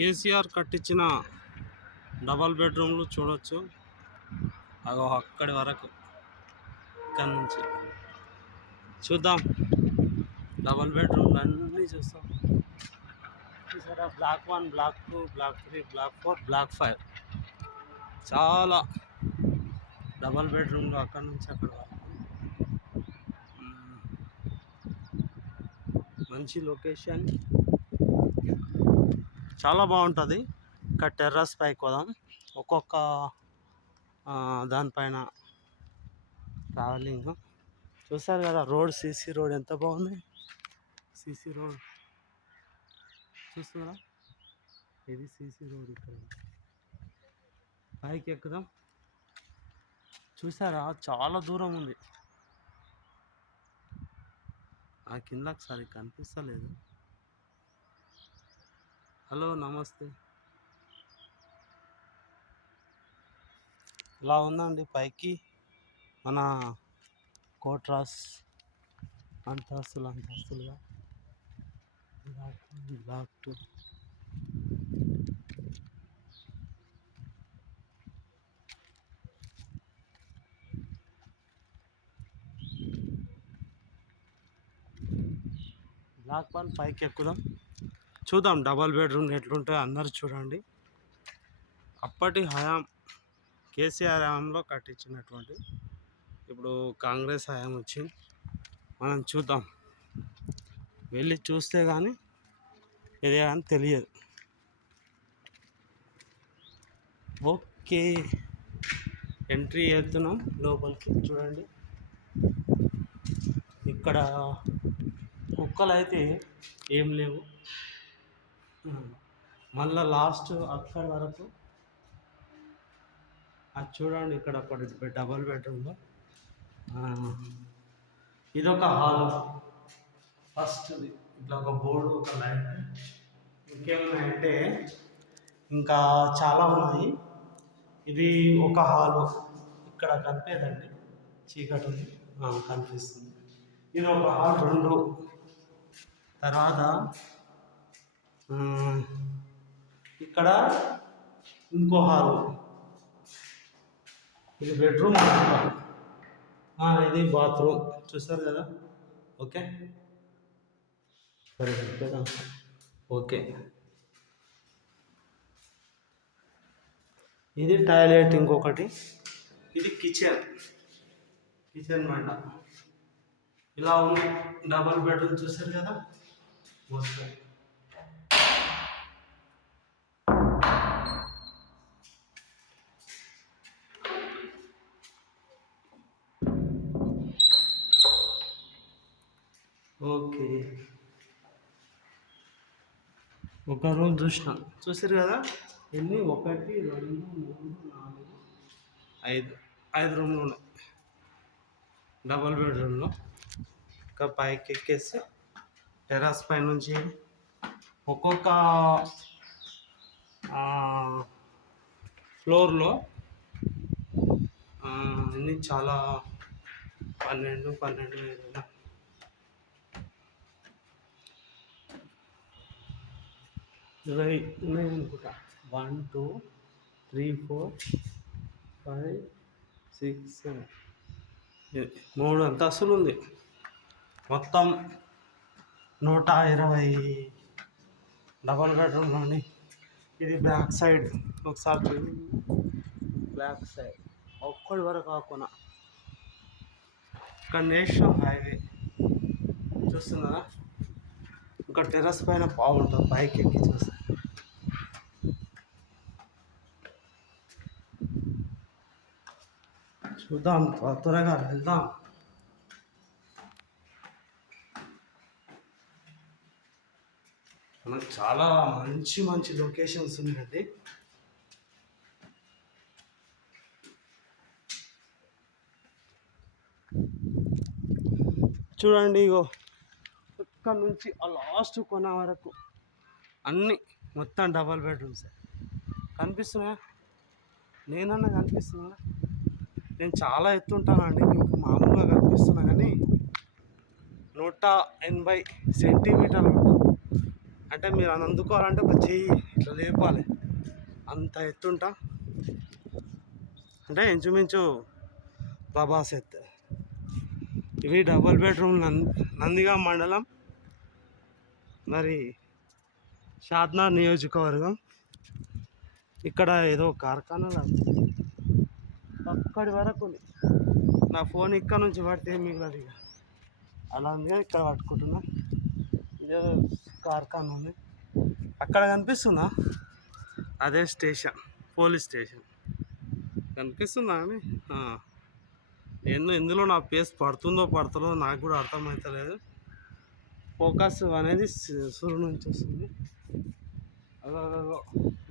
కేసీఆర్ కట్టించిన డబల్ బెడ్రూమ్లు చూడొచ్చు. అగో అక్కడి వరకు, ఇక్కడ నుంచి చూద్దాం. డబల్ బెడ్రూమ్లు అన్నీ చూస్తాం. చూసారా, block 1, block 2, block 3, block 4, block 5 చాలా డబల్ బెడ్రూమ్లు అక్కడ నుంచి అక్కడ వరకు. మంచి లొకేషన్, చాలా బాగుంటుంది. ఇంకా టెర్రస్ పైకి పోదాం. ఒక్కొక్క దానిపైన ట్రావెలింగ్ చూస్తారు కదా. రోడ్, సీసీ రోడ్ ఎంత బాగుంది. సీసీ రోడ్ చూస్తున్నారా, ఇది సీసీ రోడ్. ఇక్కడ పైకి ఎక్కుదాం. చూసారా, చాలా దూరం ఉంది. ఆ కిందకి సరి కనిపిస్తలేదు. హలో, నమస్తే. ఇలా ఉందండి పైకి మన కోట్రాస్. అంతస్తులుగా బ్లాక్ 2. బ్లాక్ 1 పైకి ఎక్కుదాం. చూద్దాం డబల్ బెడ్రూమ్ ఎట్లుంటాయో అందరు చూడండి. అప్పటి హయాం, కేసీఆర్ హయాంలో కట్టించినటువంటి, ఇప్పుడు కాంగ్రెస్ హయాం వచ్చింది. మనం చూద్దాం, వెళ్ళి చూస్తే కానీ ఇది అని తెలియదు. ఓకే, ఎంట్రీ చేస్తున్నాం లోపలికి. చూడండి, ఇక్కడ కుక్కలు అయితే ఏం లేవు. మళ్ళా లాస్ట్ అక్కడి వరకు అది చూడండి. ఇక్కడ ఒకటి డబల్ బెడ్రూమ్లో ఇదొక హాల్. ఫస్ట్ది ఇట్లా ఒక బోర్డు, ఒక లైట్. ఇంకేమున్నాయంటే ఇంకా చాలా ఉన్నాయి. ఇది ఒక హాలు. ఇక్కడ కనిపేదండి, చీకటి ఉంది, కనిపిస్తుంది. ఇది ఒక హాల్ 2. తర్వాత ఇక్కడ ఇంకో హాలు. ఇది బెడ్రూమ్, ఇది బాత్రూమ్. చూస్తారు కదా. ఓకే, సరే కదా. ఓకే, ఇది టాయిలెట్. ఇంకొకటి ఇది కిచెన్ బండ. ఇలా ఉంది డబల్ బెడ్రూమ్. చూసారు కదా. ఓకే, ఒక రూమ్ చూసారు కదా. ఎన్ని? 1, 2, 3, 4, 5 రూమ్లు ఉన్నాయి డబల్ బెడ్రూమ్లో. ఇంకా పైకి ఎక్కేసి టెర్రస్ పై నుంచి ఒక్కొక్క ఫ్లోర్లో అన్నీ చాలా 12 20 ఉన్నాయి అనుకుంటా. 1, 2, 3, 4, 5, 6, 7, 3 అంతస్తులు ఉంది. మొత్తం 120 డబల్ బెడ్రూమ్లోని. ఇది బ్యాక్ సైడ్. ఒకసారి బ్యాక్ సైడ్ ఒక్కడి వరకు కాకుండా ఇక్కడ నేషనల్ హైవే చూస్తున్నారా. ఇంకా టెర్రస్ పైన బాగుంటుంది. పైకి ఎక్కి చూస్తే చూద్దాం, త్వరగా వెళ్దాం. మనకు చాలా మంచి లొకేషన్స్ ఉన్నాయండి. చూడండి, ఇగో ఇక్కడ నుంచి ఆ లాస్ట్ కొన వరకు అన్నీ మొత్తం డబల్ బెడ్రూమ్స్ కనిపిస్తున్నాయా? నేనన్నా కనిపిస్తున్నా? నేను చాలా ఎత్తుంటానండి, మీకు మామూలుగా కనిపిస్తున్నా కానీ 180 సెంటీమీటర్లు ఉంటుంది అంటే మీరు అని అందుకోవాలంటే ఒక చెయ్యి ఇట్లా లేపాలి, అంత ఎత్తుంటా. అంటే ఇంచుమించు ప్రభాస్ ఎత్తు. ఇవి డబుల్ బెడ్రూమ్ నందిగా మండలం, మరి షాద్నగర్ నియోజకవర్గం. ఇక్కడ ఏదో కార్ఖానాలు అక్కడి వరకు ఉంది. నా ఫోన్ ఇక్కడ నుంచి పడితే మిగిలినది ఇక అలా ఉంది. ఇక్కడ పట్టుకుంటున్నా. ఇదేదో కార్ఖానా ఉంది అక్కడ కనిపిస్తుందా, అదే స్టేషన్, పోలీస్ స్టేషన్ కనిపిస్తుందా అని. ఇందులో నా పేస్ పడుతుందో పడుతుందో నాకు కూడా అర్థమవుతలేదు. ఫోకస్ అనేది సూర్యుడు నుంచి వస్తుంది.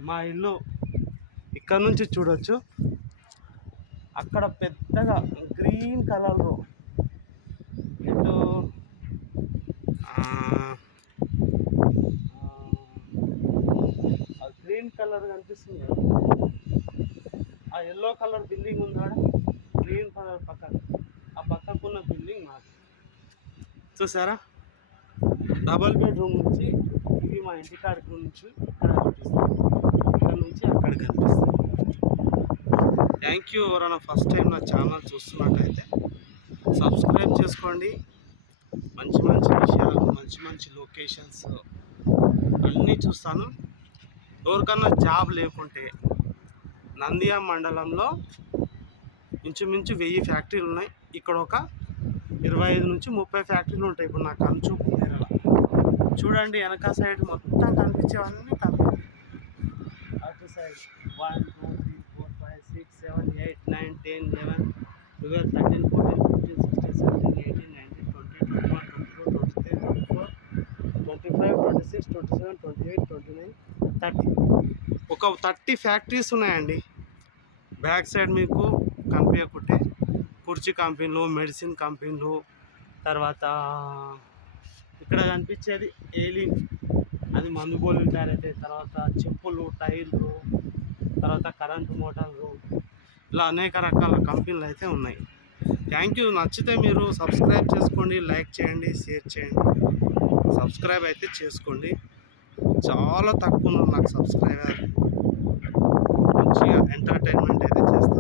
మా ఇల్లు ఇక్కడ నుంచి చూడొచ్చు. అక్కడ పెద్దగా గ్రీన్ కలర్లో ఇటు గ్రీన్ కలర్ కనిపిస్తుంది. ఆ ఎల్లో కలర్ బిల్డింగ్ ఉందాడ, గ్రీన్ కలర్ పక్కన, ఆ పక్కకున్న బిల్డింగ్ మాది. చూసారా, డబల్ బెడ్రూమ్ నుంచి ఇవి మా ఇంటికాడికి నుంచి ఇక్కడ కనిపిస్తాయి, ఇక్కడ నుంచి అక్కడ కనిపిస్తాయి. Thank you. ఎవరైనా ఫస్ట్ టైం నా ఛానల్ చూస్తున్నట్టయితే సబ్స్క్రైబ్ చేసుకోండి. మంచి మంచి విషయాలు, మంచి మంచి లొకేషన్స్ అన్నీ చూస్తాను. ఎవరికన్నా జాబ్ లేకుంటే నంద్యా మండలంలో ఇంచుమించు 1000 ఫ్యాక్టరీలు ఉన్నాయి. ఇక్కడ ఒక 25 నుంచి 30 ఫ్యాక్టరీలు ఉంటాయి. ఇప్పుడు నాకు అనుచూపు మేరల చూడండి, వెనక సైడ్ మొత్తం కనిపించేవన్నీ కంపెనీ. అటు సైడ్ 1 2 3 4 5 6 7 8 9 10 11 12 13 14 15 16 17 18 19 20 21 22 23 24 25 26 27 28 29 30. ఒక 30 ఫ్యాక్టరీస్ ఉన్నాయండి. బ్యాక్ సైడ్ మీకు కనిపించకుంటే కుర్చీ కంపెనీలు, మెడిసిన్ కంపెనీలు, తర్వాత ఇక్కడ కనిపించేది ఏలిన్, అది మందు గోళీలు తయారైతే, తర్వాత చెప్పులు, టైర్లు, తర్వాత కరెంటు మోటార్లు, ఇలా అనేక రకాల కంపెనీలు అయితే ఉన్నాయి. Thank you. నచ్చితే మీరు సబ్స్క్రైబ్ చేసుకోండి, లైక్ చేయండి, షేర్ చేయండి. సబ్స్క్రైబ్ అయితే చేసుకోండి. చాలా తక్కువ ఉన్నారు నాకు సబ్స్క్రైబర్. మంచిగా ఎంటర్టైన్మెంట్ అయితే చేస్తాను.